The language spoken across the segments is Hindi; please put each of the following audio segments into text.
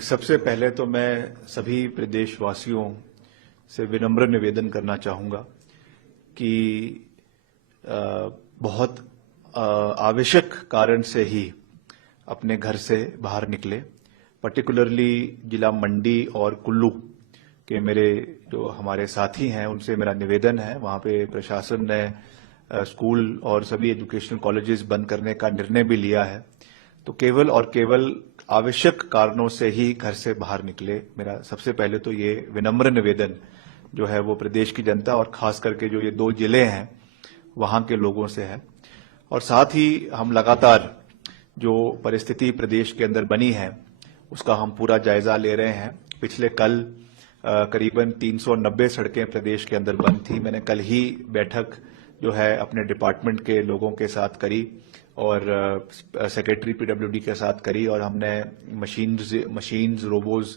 सबसे पहले तो मैं सभी प्रदेशवासियों से विनम्र निवेदन करना चाहूंगा कि बहुत आवश्यक कारण से ही अपने घर से बाहर निकले। पर्टिकुलरली जिला मंडी और कुल्लू के मेरे जो हमारे साथी हैं उनसे मेरा निवेदन है, वहां पे प्रशासन ने स्कूल और सभी एजुकेशनल कॉलेजेस बंद करने का निर्णय भी लिया है, तो केवल और केवल आवश्यक कारणों से ही घर से बाहर निकले। मेरा सबसे पहले तो ये विनम्र निवेदन जो है वो प्रदेश की जनता और खास करके जो ये 2 जिले हैं वहां के लोगों से है। और साथ ही हम लगातार जो परिस्थिति प्रदेश के अंदर बनी है उसका हम पूरा जायजा ले रहे हैं। पिछले कल करीबन 390 सड़कें प्रदेश के अंदर बंद थी। मैंने कल ही बैठक जो है अपने डिपार्टमेंट के लोगों के साथ करी और सेक्रेटरी पीडब्ल्यूडी के साथ करी, और हमने मशीन्स रोबोज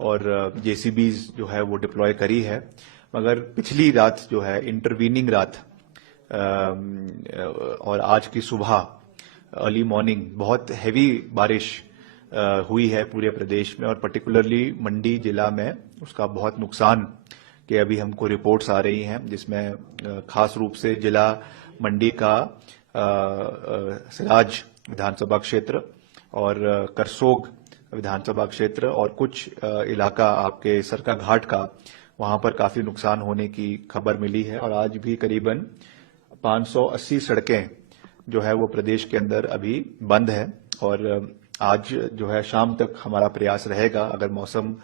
और जेसीबीज जो है वो डिप्लॉय करी है। मगर पिछली रात जो है इंटरवीनिंग रात और आज की सुबह अर्ली मॉर्निंग बहुत हैवी बारिश हुई है पूरे प्रदेश में, और पर्टिकुलरली मंडी जिला में उसका बहुत नुकसान के अभी हमको रिपोर्ट्स आ रही हैं, जिसमें खास रूप से जिला मंडी का सिराज विधानसभा क्षेत्र और करसोग विधानसभा क्षेत्र और कुछ इलाका आपके सरका घाट का, वहां पर काफी नुकसान होने की खबर मिली है। और आज भी करीबन 580 सड़कें जो है वो प्रदेश के अंदर अभी बंद है, और आज जो है शाम तक हमारा प्रयास रहेगा, अगर मौसम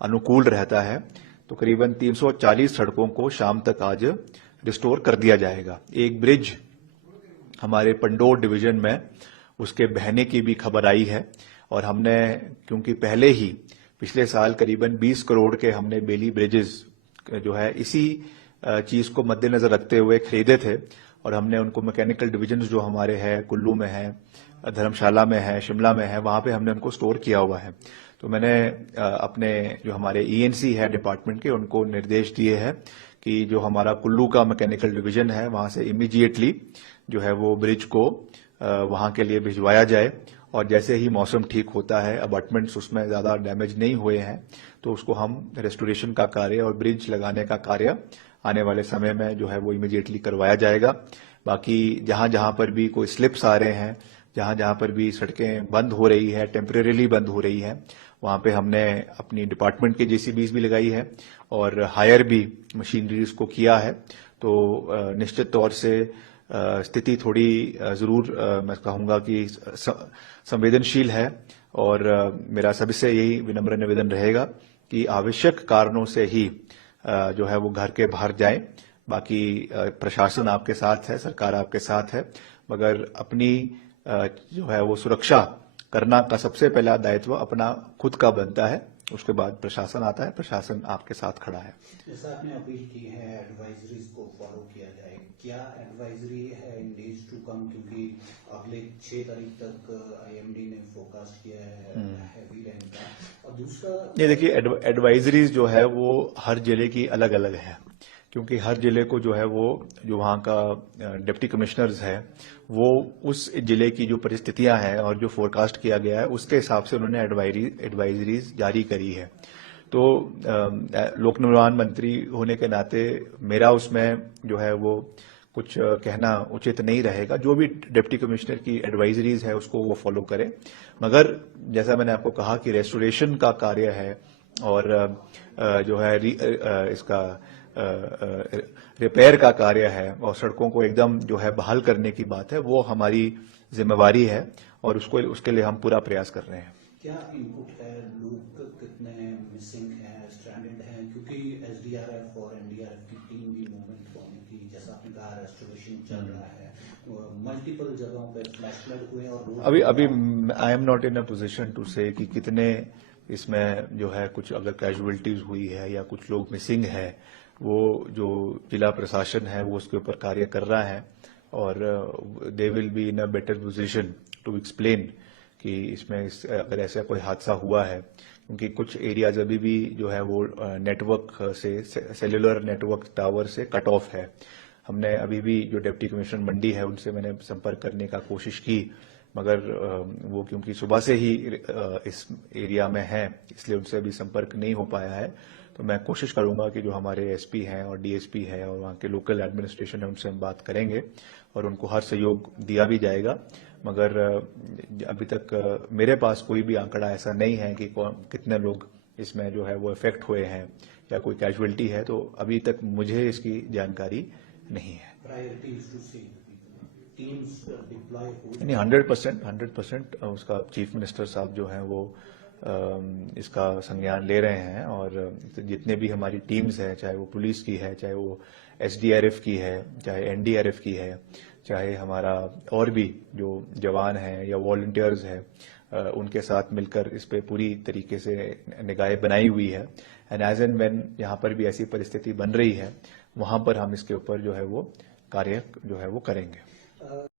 अनुकूल रहता है तो करीबन 340 सड़कों को शाम तक आज रिस्टोर कर दिया जाएगा। एक ब्रिज हमारे पंडोर डिवीजन में उसके बहने की भी खबर आई है, और हमने क्योंकि पहले ही पिछले साल करीबन 20 करोड़ के हमने बेली ब्रिजेस जो है इसी चीज को मद्देनजर रखते हुए खरीदे थे, और हमने उनको मैकेनिकल डिविजन्स जो हमारे हैं कुल्लू में है, धर्मशाला में है, शिमला में है, वहां पे हमने उनको स्टोर किया हुआ है। तो मैंने अपने जो हमारे ईएनसी है डिपार्टमेंट के उनको निर्देश दिए हैं कि जो हमारा कुल्लू का मैकेनिकल डिवीजन है वहां से इमीडिएटली जो है वो ब्रिज को वहां के लिए भिजवाया जाए, और जैसे ही मौसम ठीक होता है, अबाटमेंट्स उसमें ज्यादा डैमेज नहीं हुए हैं, तो उसको हम रेस्टोरेशन का कार्य और ब्रिज लगाने का कार्य आने वाले समय में जो है वो इमीडिएटली करवाया जाएगा। बाकी जहां जहां पर भी कोई स्लिप्स आ रहे हैं, जहां जहां पर भी सड़कें बंद हो रही है, टेम्परेरीली बंद हो रही है, वहां पे हमने अपनी डिपार्टमेंट के जेसीबीज भी लगाई है और हायर भी मशीनरीज को किया है। तो निश्चित तौर से स्थिति थोड़ी जरूर मैं कहूंगा कि संवेदनशील है, और मेरा सबसे यही विनम्र निवेदन रहेगा कि आवश्यक कारणों से ही जो है वो घर के बाहर जाएं। बाकी प्रशासन आपके साथ है, सरकार आपके साथ है, मगर अपनी जो है वो सुरक्षा करना का सबसे पहला दायित्व अपना खुद का बनता है, उसके बाद प्रशासन आता है। प्रशासन आपके साथ खड़ा है। जैसा आपने अपील की है एडवाइजरीज को फॉलो किया जाए, क्या एडवाइजरी है इन डेज टू कम, क्योंकि अगले 6 तारीख तक आईएमडी ने फोरकास्ट किया है हैवी रेन का। और दूसरा ये देखिए एडवाइजरीज जो है वो हर जिले की अलग अलग है, क्योंकि हर जिले को जो है वो जो वहां का डिप्टी कमिश्नर्स है वो उस जिले की जो परिस्थितियां हैं और जो फोरकास्ट किया गया है उसके हिसाब से उन्होंने एडवाइजरीज जारी करी है। तो लोक निर्माण मंत्री होने के नाते मेरा उसमें जो है वो कुछ कहना उचित नहीं रहेगा। जो भी डिप्टी कमिश्नर की एडवाइजरीज है उसको वो फॉलो करे, मगर जैसा मैंने आपको कहा कि रेस्टोरेशन का कार्य है और जो है इसका रिपेयर का कार्य है और सड़कों को एकदम जो है बहाल करने की बात है, वो हमारी जिम्मेवारी है और उसके लिए हम पूरा प्रयास कर रहे हैं। क्या इनपुट है, लोग कितने मिसिंग हैं, स्ट्रैंडेड हैं, क्योंकि एसडीआरएफ और एनडीआरएफ की टीम भी मूवमेंट होने की, जैसा आपने कहा रेस्टोरेशन चल रहा है, मल्टीपल जगहों पे फ्लैश फ्लड हुए और अभी I am not in a position to say कि कितने इसमें जो है कुछ अगर कैजुअलिटीज हुई है या कुछ लोग मिसिंग है, वो जो जिला प्रशासन है वो उसके ऊपर कार्य कर रहा है और they will be in a better position to explain कि इसमें अगर ऐसा कोई हादसा हुआ है, क्योंकि कुछ एरियाज अभी भी जो है वो नेटवर्क से सेल्युलर नेटवर्क टावर से कट ऑफ है। हमने अभी भी जो डिप्टी कमिश्नर मंडी है उनसे मैंने संपर्क करने का कोशिश की, मगर वो क्योंकि सुबह से ही इस एरिया में हैं, इसलिए उनसे अभी संपर्क नहीं हो पाया है। तो मैं कोशिश करूंगा कि जो हमारे एसपी हैं और डीएसपी है और वहाँ के लोकल एडमिनिस्ट्रेशन है, उनसे हम बात करेंगे और उनको हर सहयोग दिया भी जाएगा। मगर अभी तक मेरे पास कोई भी आंकड़ा ऐसा नहीं है कि कितने लोग इसमें जो है वो इफेक्ट हुए हैं या कोई कैजुअलिटी है, तो अभी तक मुझे इसकी जानकारी नहीं है। नहीं, 100% उसका चीफ मिनिस्टर साहब जो हैं वो इसका संज्ञान ले रहे हैं और जितने भी हमारी टीम्स हैं, चाहे वो पुलिस की है, चाहे वो एसडीआरएफ की है, चाहे एनडीआरएफ की है, चाहे हमारा और भी जो जवान हैं या वॉलंटियर्स हैं, उनके साथ मिलकर इस पे पूरी तरीके से निगाहें बनाई हुई है। एंड एज एंड व्हेन यहाँ पर भी ऐसी परिस्थिति बन रही है, वहां पर हम इसके ऊपर जो है वो कार्य जो है वो करेंगे।